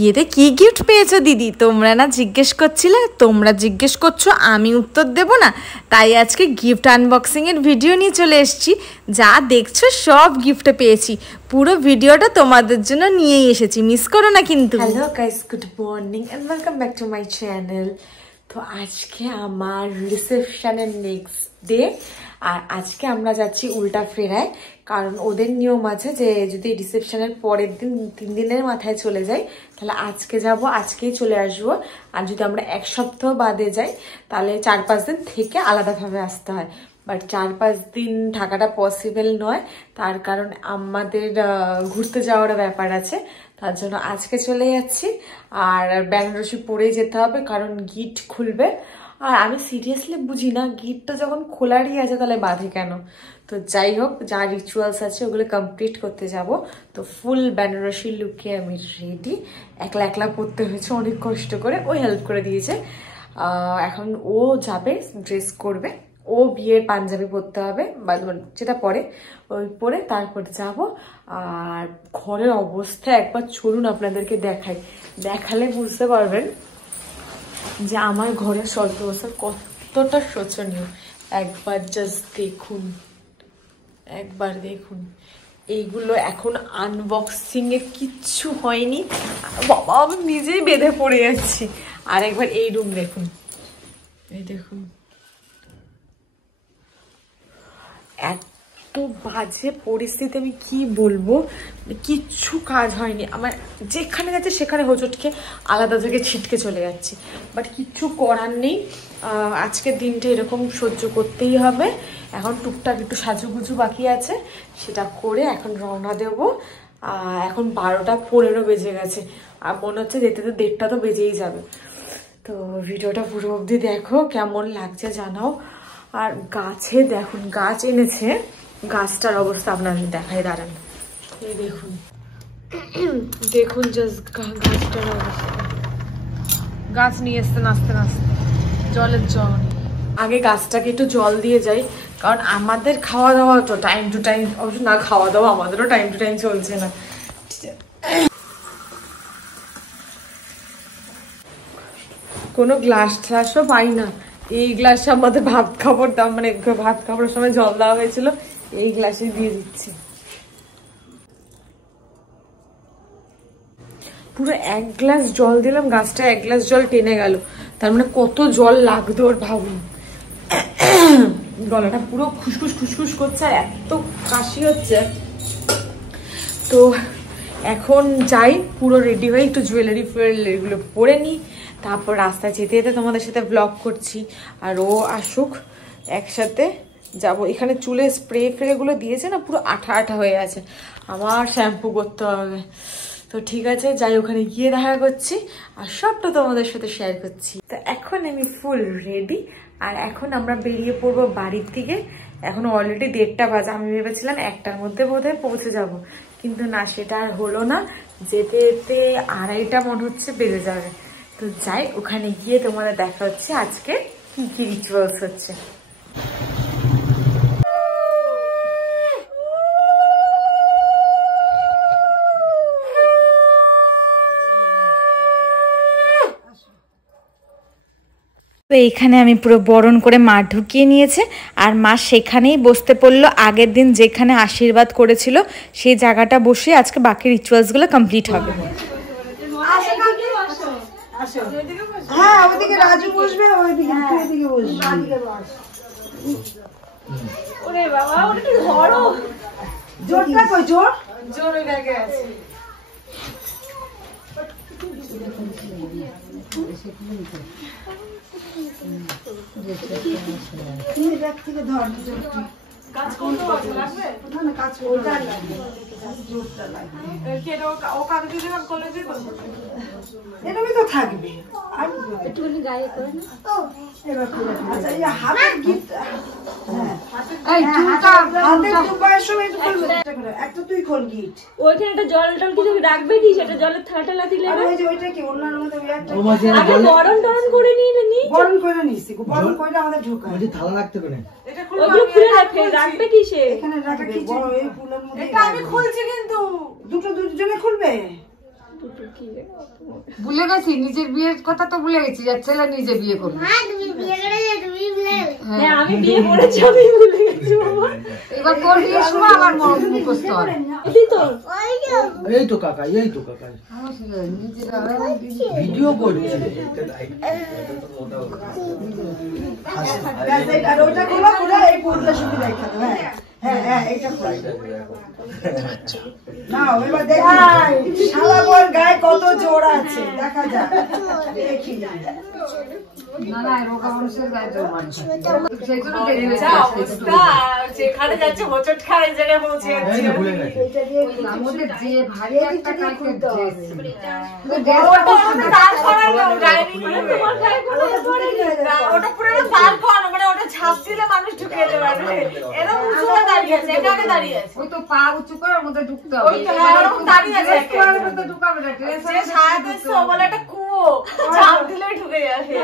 বিয়েতে কি গিফট পেয়েছো দিদি? তোমরা না জিজ্ঞেস করছিলে, তোমরা জিজ্ঞেস করছো, আমি উত্তর দেব না? তাই আজকে গিফট আনবক্সিং এর ভিডিও নিয়ে চলে এসেছি। যা দেখছো সব গিফট পেয়েছি, পুরো ভিডিওটা তোমাদের জন্য নিয়েই এসেছি, মিস করো না কিন্তু। Hello guys, good morning and welcome back to my channel. তো আজকে আমার রিসেপশনের নেক্সট ডে, আর আজকে আমরা যাচ্ছি উল্টা ফেরায়, কারণ ওদের নিয়ম আছে যে যদি রিসেপশনের পরের দিন 3 দিনের মাথায় চলে যাই তাহলে আজকে যাব, আজকেই চলে আসবো। আর যদি আমরা 1 সপ্তাহ বাদে যাই তাহলে 4-5 দিন থেকে আলাদাভাবে আসতে হয়। বাট 4-5 দিন থাকাটা পসিবল নয়, তার কারণ আমাদের ঘুরতে যাওয়ার ব্যাপার আছে, তার জন্য আজকে চলে যাচ্ছি। আর বেনারসি পরেই যেতে হবে কারণ গিট খুলবে। আর আমি সিরিয়াসলি বুঝি না, গিটটা যখন খোলারই আছে তাহলে বাঁধে কেন? তো যাই হোক, যা রিচুয়ালস আছে ওগুলো কমপ্লিট করতে যাব। তো ফুল বেনারসি লুকে আমি রেডি। একলা একলা পরতে হয়েছে অনেক কষ্ট করে, ও হেল্প করে দিয়েছে। এখন ও যাবে, ড্রেস করবে, ও বিয়ের পাঞ্জাবি পরতে হবে বা যেটা পরে ওই পরে তারপর যাব। আর ঘরের অবস্থা একবার চলুন আপনাদেরকে দেখাই, দেখালে বুঝতে পারবেন যে আমার ঘরের স্বল্প অবস্থা কতটা শোচনীয়। একবার জাস্ট দেখুন, একবার দেখুন। এইগুলো এখন আনবক্সিং এ কিচ্ছু হয়নি, বাবা আমি নিজেই বেঁধে পড়ে যাচ্ছি। আর একবার এই রুম দেখুন, এই দেখুন, এত বাজে পরিস্থিতি, আমি কি বলবো। কিচ্ছু কাজ হয়নি আমার, যেখানে যাচ্ছে সেখানে হোঁচটকে আলাদা থেকে ছিটকে চলে যাচ্ছি। বাট কিচ্ছু করার নেই, আজকের দিনটা এরকম সহ্য করতেই হবে। এখন টুকটাক একটু সাজুগুজু বাকি আছে, সেটা করে এখন রওনা দেব। এখন 12টা 15 বেজে গেছে, আর মনে হচ্ছে যেতে তো 1:30 তো বেজেই যাবে। তো ভিডিওটা পুরো অবধি দেখো, কেমন লাগছে জানাও। আর গাছে দেখুন, গাছ এনেছে, গাছটার অবস্থা আপনাদের দেখাই, দাঁড়ান। এই দেখুন, দেখুন জাস্ট গাছটার অবস্থা। গাছ নিয়ে এসছে নাচতে নাচতে, জলের জল। আগে গাছটাকে একটু জল দিয়ে যাই, কারণ আমাদের খাওয়া দাওয়া তো টাইম টু টাইম, অবশ্য না খাওয়া দাওয়া আমাদেরও টাইম টু টাইম চলছে না। কোনো গ্লাস ট্লাসও পাই না। এই গ্লাসে আমাদের ভাত খাবার দাম, মানে ভাত খাবারের সময় জল দেওয়া হয়েছিল, এই গ্লাসে দিয়ে দিচ্ছি। পুরো 1 গ্লাস জল দিলাম, গাছটা 1 গ্লাস জল টেনে গেল। তার মানে কত জল লাগতো ওর, ভাবুন। গলাটা পুরো খুসখুস খুসখুস করছে, আর এত কাশি হচ্ছে। তো এখন যাই, পুরো রেডি হয়ে একটু জুয়েলারি ফুয়েলারি এগুলো পরে নিই, তারপর রাস্তায় যেতে যেতে তোমাদের সাথে ব্লগ করছি। আর ও আসুক, একসাথে যাব। এখানে চুলে স্প্রে ফ্রেগুলো দিয়েছে না, পুরো আঠা আঠা হয়ে আছে, আবার শ্যাম্পু করতে হবে। তো ঠিক আছে, যাই, ওখানে গিয়ে দেখা করছি আর সবটা তোমাদের সাথে শেয়ার করছি। তো এখন আমি ফুল রেডি, আর এখন আমরা বেরিয়ে পড়বো বাড়ির দিকে। এখন অলরেডি 1:30 বাজে, আমি ভেবেছিলাম 1টার মধ্যে বোধহয় পৌঁছে যাব, কিন্তু না, সেটা আর হলো না। যেতে যেতে 2:30টা মনে হচ্ছে বেজে যাবে। তো যাই, ওখানে গিয়ে তোমাদের দেখা হচ্ছে আজকে কি কি রিচুয়ালস হচ্ছে। তো এইখানে আমি পুরো বরণ করে মা ঢুকিয়ে নিয়েছে, আর মা সেখানেই বসতে পড়লো। আগের দিন যেখানে আশীর্বাদ করেছিল সেই জায়গাটা বসে আজকে বাকি রিচুয়ালসগুলো কমপ্লিট হবে। হ্যাঁ, ওইদিকে রাজু বসবে, ওইদিকে তুই বসবি। ওরে বাবা, ওটা কি ধরো, জোরটা কই, জোর জোর ওই জায়গায় আছে। তুই ব্যাগ থেকে ধর জোরটা। কাজ কোনটা লাগবে? না না, কাজ কোনটা লাগবে, জোরটা লাগবে। কেন ও কাজ দিলে আমি কলেজে করব, এরকমই তো থাকবে। আর একটুখানি গায়ে করে না, ও এবার করে। আচ্ছা, এই হাতের গিফট, হ্যাঁ এই চুলটা হাতের দুপায়ের সময় একটু খুলবে, একটা তুই খোল গিফট। ওইখানে একটা জল টল কিছু রাখবে কি, সেটা জলের থালাটা দিলে না। ওই যে ওইটা কি ওনার মধ্যে ওই একটা আগে বরণ টরণ করে নিলে নি, বরণ করে নিছি, বরণ কইরা আমাদের ঢোকায়। ওই যে থালা রাখতে পারে, এটা খুলে রাখবে কি, সে এখানে রাখবে বড় এই ফুলের মধ্যে। এটা আমি খুলছি, কিন্তু দুজনে খুলবে। ভুলে গেছি নিজের বিয়ের কথা তো ভুলে গেছি, যার ছেলে নিজে বিয়ে করবে। আমি বিয়ে করেছি, আমি ভুলে গেছি বাবা। এবার তোর বিয়ের সময় আমার মুখস্থ হবে। এই তো কাকা, এই তো কাকা ভিডিও করছে। ওটা খোলা পুরো এই পুরোটা শুধু দেখা দাও। হ্যাঁ হ্যাঁ এইটা খোলা না, এবার দেখি শালা বল গায়ে কত জোর আছে দেখা যাক। দেখি না না, রোগা মানুষের গায়ে জোর আছে, সেই জন্য দেরি হয়েছে। যেখানে যাচ্ছে হোঁচট খায় এই জায়গায় পৌঁছে যাচ্ছে। আমাদের যে ভারী একটা কাইতে ড্রেস, ওটা পুরো পার খাওয়ানো, মানে ওটা ঝাঁপ দিলে মানুষ ঢুকে যেতে পারবে। এরকম উঁচু দাঁড়িয়ে আছে, এখানে দাঁড়িয়ে আছে। ওই তো পা উঁচু করে ওর মধ্যে ঢুকতে হবে। এরকম দাঁড়িয়ে আছে, মধ্যে ঢুকাবে না, ড্রেস যে ছায়াতে এসছে ও বলে একটা কুয়ো, ঝাঁপ দিলেই ঢুকে যাবে।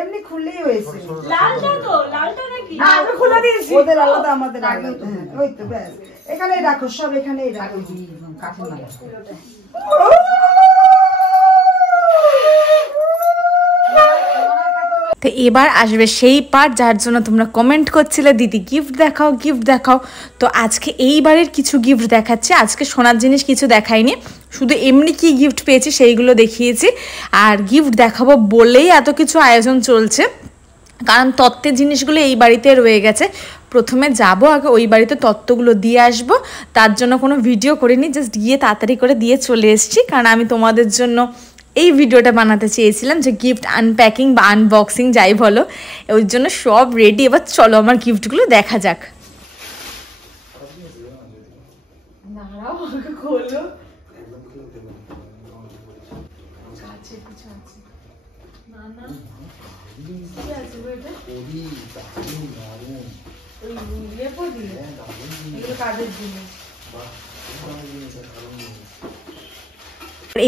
এমনি খুললেই হয়েছে। ওদের আলাদা আমাদের ওই তো ব্যাস, এখানেই রাখো, সব এখানেই রাখো। তো এবার আসবে সেই পার্ট যার জন্য তোমরা কমেন্ট করছিলে দিদি গিফট দেখাও, গিফট দেখাও। তো আজকে এইবারের কিছু গিফট দেখাচ্ছি। আজকে সোনার জিনিস কিছু দেখাইনি, শুধু এমনি কি গিফট পেয়েছি সেইগুলো দেখিয়েছি। আর গিফট দেখাবো বলেই এত কিছু আয়োজন চলছে, কারণ তত্ত্বের জিনিসগুলো এই বাড়িতে রয়ে গেছে। প্রথমে যাব, আগে ওই বাড়িতে তত্ত্বগুলো দিয়ে আসব, তার জন্য কোনো ভিডিও করিনি, জাস্ট গিয়ে তাড়াতাড়ি করে দিয়ে চলে এসেছি। কারণ আমি তোমাদের জন্য এই ভিডিওটা বানাতে চেয়েছিলাম, যে গিফট আনপ্যাকিং বা আনবক্সিং যাই বলো, ওই জন্য সব রেডি। এবার চলো আমার গিফটগুলো দেখা যাক।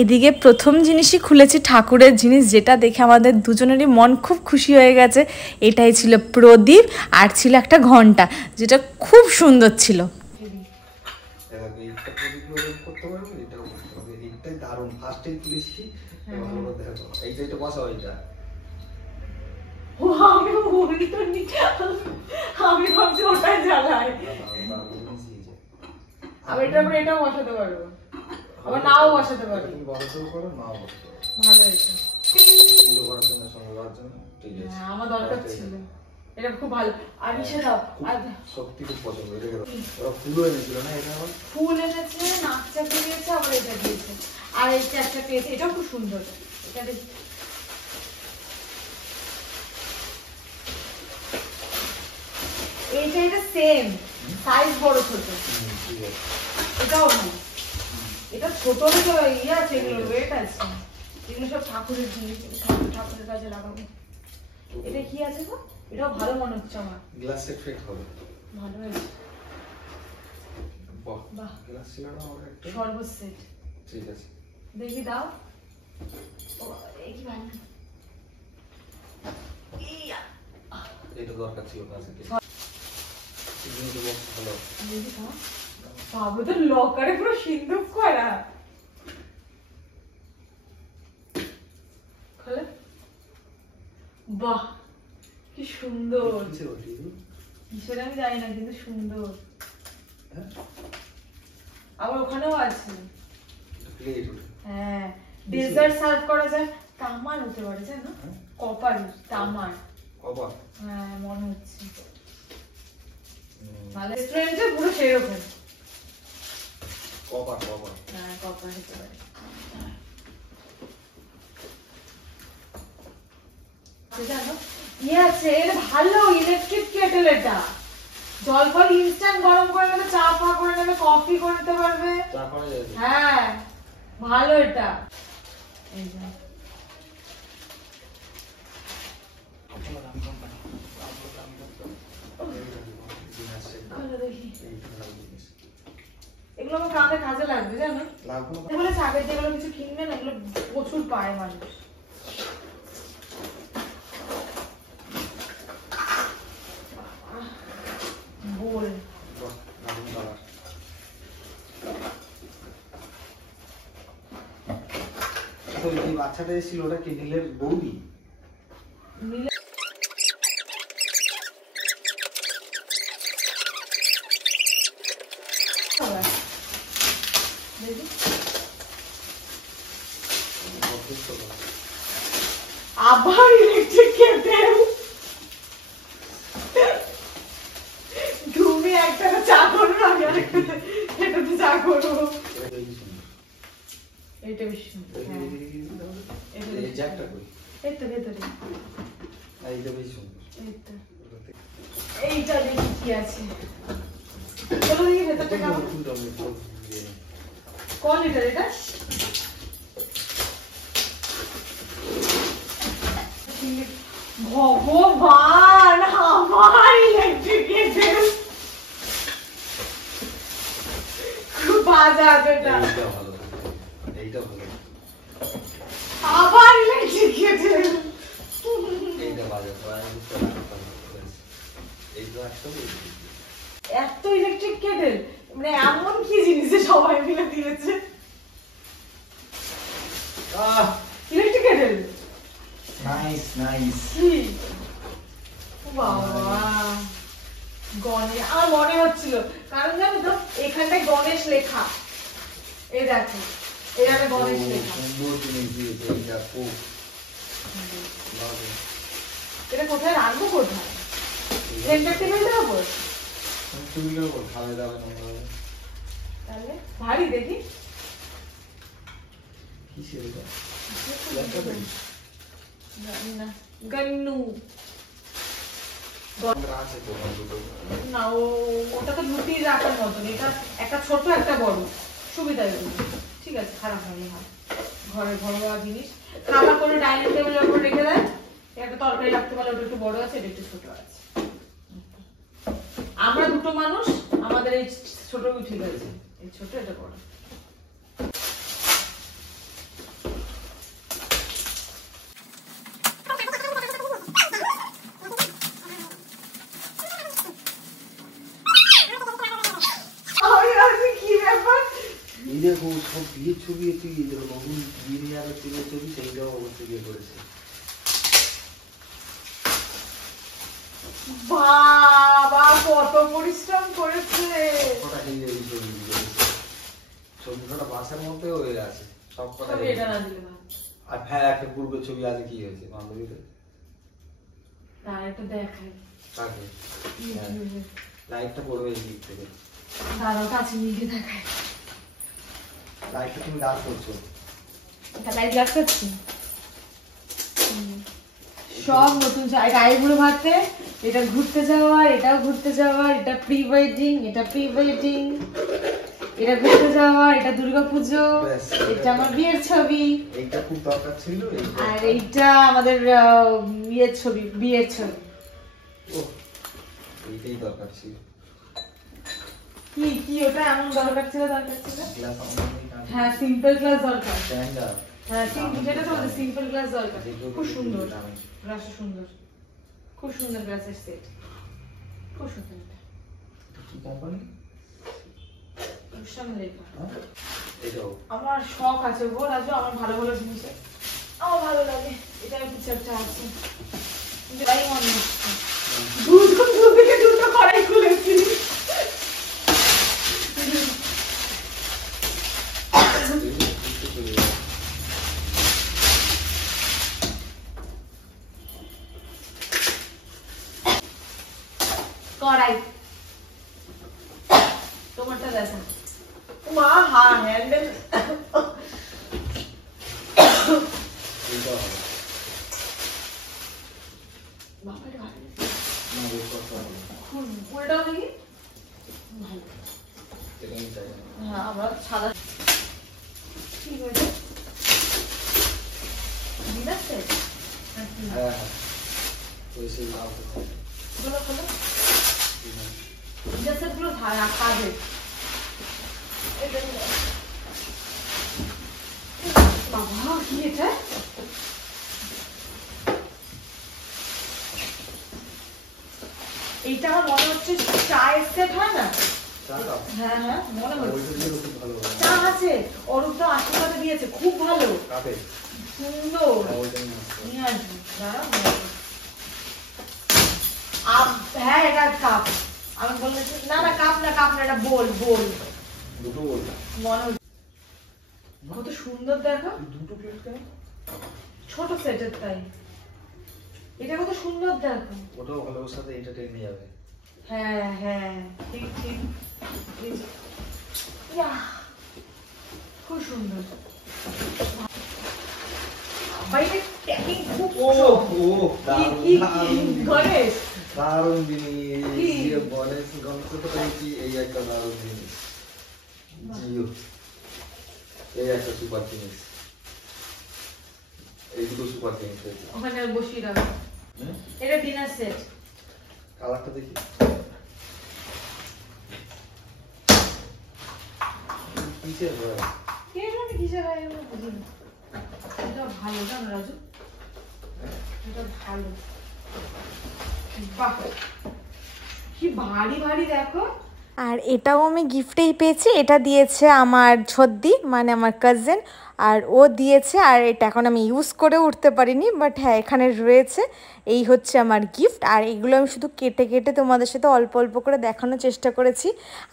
এদিকে প্রথম জিনিসই খুলেছি ঠাকুরের জিনিস, যেটা দেখে আমাদের দুজনেরই মন খুব খুশি হয়ে গেছে। এটাই ছিল প্রদীপ, আর ছিল একটা ঘন্টা, যেটা খুব সুন্দর ছিল। আমি ভাবছি ওটাই জ্বালায়, আবার এটাও বসাতে পারবো, আবার নাও বসাতে পারবো। ভালো হয়েছে, আমার দরকার ছিল, এটা খুব ভালো। আর মিশে দাও, সত্যি খুব পছন্দ। ফুল এনেছিল না, এটা আবার ফুল এনেছে, নাকচা দিয়েছে, আবার এটা দিয়েছে, আর এইটা একটা পেয়েছে, এটাও খুব সুন্দর। এটা এইটা সেম সাইজ, বড় ছোট। এটাও না, এটা ছোট ইয়ে আছে, এগুলো ওয়েট আছে, এগুলো সব ঠাকুরের জিনিস, ঠাকুরের কাছে লাগাবো। এটা কি আছে গো? এটাও ভালো মনে হচ্ছে আমার। গ্লাস সেট ফিট হবে, ভালো হয়েছে। বাহ, গ্লাস ছিল না ওর একটা শরবত সেট। ঠিক আছে, দেখি দাও। ও এই কি ভালো, এটা দরকার ছিল কাছে। কিন্তু বক্স ভালো। দেখি দাও। বাবু তো লকারে পুরো সিন্ধুক করা। খোলে। বাহ, কি সুন্দর। কিসের আমি জানি না, কিন্তু সুন্দর। আবার ওখানেও আছে। হ্যাঁ, ডেজার্ট সার্ভ করা যায়। তামার হতে পারে, জানো? কপার, তামার। কপার? হ্যাঁ, মনে হচ্ছে। ভালো রেস্টুরেন্টে পুরো সেরকম। Copper, copper. হ্যাঁ, কপার হতে পারে। জানো, ইয়ে আছে, এটা ভালো ইলেকট্রিক কেটেল। এটা জল ফল ইনস্ট্যান্ট গরম করে নেবে, চা ফা করে নেবে, কফি করে নিতে পারবে। চা করা যাবে? হ্যাঁ, ভালো এটা। এই যে দেখি এগুলো আমার কাঁধে কাজে লাগবে জানো এগুলো ছাগের যেগুলো কিছু কিনবে না এগুলো প্রচুর পায় মানুষ বল বাচ্চাটা এসেছিল ওটা কি নীলের বৌদি আবার ইলেকট্রিক কেটেল তুমি একটা চা করো না আমি এটা তো চা করো এটা বেশ সুন্দর এই জ্যাকটা কই এটা ভেতরে এইটা বেশ সুন্দর এইটা দেখি কি আছে চলো দেখি ভেতরটা কেমন কোন লিটার এটা ভগবান আমার ইলেকট্রিক কেটেল খুব বাজার এটা এইটা ভালো আবার ইলেকট্রিক কেটেল এইটা বাজার এইটা এত ইলেকট্রিক কেটেল মানে এমন কি জিনিসে সবাই মিলে দিয়েছে ইলেকট্রিক কেটেল নাইস নাইস বাবা গণেশ আমার মনে হচ্ছিল কারণ জানো তো এখানটায় গণেশ লেখা এই দেখো এখানে গণেশ লেখা এটা কোথায় রাখবো কোথায় সেন্টার টেবিলের উপর তাহলে ভারী দেখি গন্নু না ওটা তো লুটিয়ে রাখার মতন এটা একটা ছোট একটা বড় সুবিধা ঠিক আছে খারাপ হয়নি হয় ঘরের ঘরোয়া জিনিস খাবার করে ডাইনিং টেবিলের উপর রেখে দেয় একটা তরকারি রাখতে পারলে ওটা একটু বড় আছে এটা একটু ছোট আছে আমরা দুটো মানুষ আমাদের এই ছোট ঠিক আছে এই ছোট এটা বড় দেখো সব বিয়ের ছবি তুই নতুন বিয়ে নিয়ে আলো বিয়ের ছবি সেইটাও অবশ্যই বিয়ে করেছে বাবা কত পরিশ্রম করেছে ছবিটা বাসার মধ্যে হয়ে আছে সব কথা এটা না দিলে আর হ্যাঁ একটা পূর্বের ছবি আছে কি হয়েছে বান্ধবীদের না এটা দেখাই কাকে লাইটটা পড়বে এই দিক থেকে দাঁড়াও কাছে নিয়ে দেখাই লাইটটা তুমি ডাক করছো এটা লাইট লাগাচ্ছি সব নতুন গাড়িগুলো ভাতে এটা ঘুরতে যাওয়া এটাও ঘুরতে যাওয়া এটা প্রি ওয়েডিং এটা প্রি ওয়েডিং এটা ঘুরতে যাওয়া এটা দুর্গাপূজো এটা আমার বিয়ের ছবি এইটা খুব দরকার ছিল আর এইটা আমাদের বিয়ের ছবি বিয়ের ছবি ও এইটাই দরকার ছিল কি কি ওটা এমন দরকার ছিল হ্যাঁ সিম্পল ক্লাস দরকার হ্যাঁ যেটা তো সিম্পল ক্লাস দরকার খুব সুন্দর গ্লাসটা সুন্দর খুব সুন্দর গ্লাসের সেট খুব সুন্দর কি কোম্পানি আমার শখ আছে গো রাজু আমার ভালো ভালো জিনিস আমার ভালো লাগে এটা কিছু একটা আছে কিন্তু তাই মনে হচ্ছে দুটো কড়াই খুলেছি কড়াই তোমারটা দেখা মা হ্যাঁ হ্যান্ডেল উল্টাও দেখি হ্যাঁ আমরা সাদা ঠিক হয়েছে দিন আছে খোলো খোলো সেট গুলো কাজে বাবা কি এটা এইটা আমার মনে হচ্ছে চায়ের সেট হয় না হ্যাঁ হ্যাঁ মনে হচ্ছে চা আছে অরূপ তো 80 টাকা দিয়েছে খুব ভালো সুন্দর নিয়ে আসবি হ্যাঁ এটা কাপ আমি বললাম না না কাপ না এটা বোল দুটো বল মনে হচ্ছে কত সুন্দর দেখো দুটো প্লেট কেন ছোট সেটের তাই এটা কত সুন্দর দেখো ওটাও ভালো ওর সাথে এটা টেনে যাবে হ্যাঁ হ্যাঁ ঠিক খুব সুন্দর বাইরে প্যাকিং খুব গণেশ দারুণ জিনিস গণেশ তো পেয়েছি এই একটা দারুণ জিনিস জিও এই একটা সুপার জিনিস এই দুটো সুপার জিনিস ওখানে বসিয়ে রাখো এটা ডিনার সেট কালারটা দেখি কিসের হয় কে জানে কিসের হয় আমি বুঝি না এটা ভালো জানো রাজু এটা ভালো বাহ কি ভারী দেখো আর এটাও আমি গিফটেই পেয়েছি এটা দিয়েছে আমার ছদ্দি মানে আমার কাজিন আর ও দিয়েছে আর এটা এখন আমি ইউজ করে উঠতে পারিনি বাট হ্যাঁ এখানে রয়েছে এই হচ্ছে আমার গিফট আর এগুলো আমি শুধু কেটে তোমাদের সাথে অল্প অল্প করে দেখানোর চেষ্টা করেছি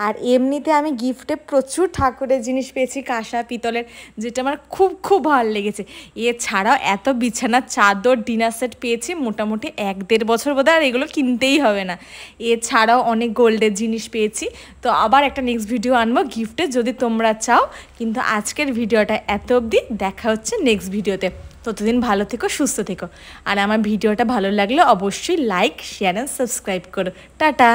আর এমনিতে আমি গিফটে প্রচুর ঠাকুরের জিনিস পেয়েছি কাঁসা পিতলের যেটা আমার খুব ভালো লেগেছে এছাড়াও এত বিছানার চাদর ডিনার সেট পেয়েছি মোটামুটি 1-1.5 বছর বোধহয় আর এগুলো কিনতেই হবে না এছাড়াও অনেক গোল্ডের জিনিস পেয়েছি তো আবার একটা নেক্সট ভিডিও আনবো গিফটে যদি তোমরা চাও কিন্তু আজকের ভিডিওটা এত অবধি দেখা হচ্ছে নেক্সট ভিডিওতে ততদিন ভালো থেকো সুস্থ থেকো আর আমার ভিডিওটা ভালো লাগলে অবশ্যই লাইক শেয়ার অ্যান্ড সাবস্ক্রাইব করো টাটা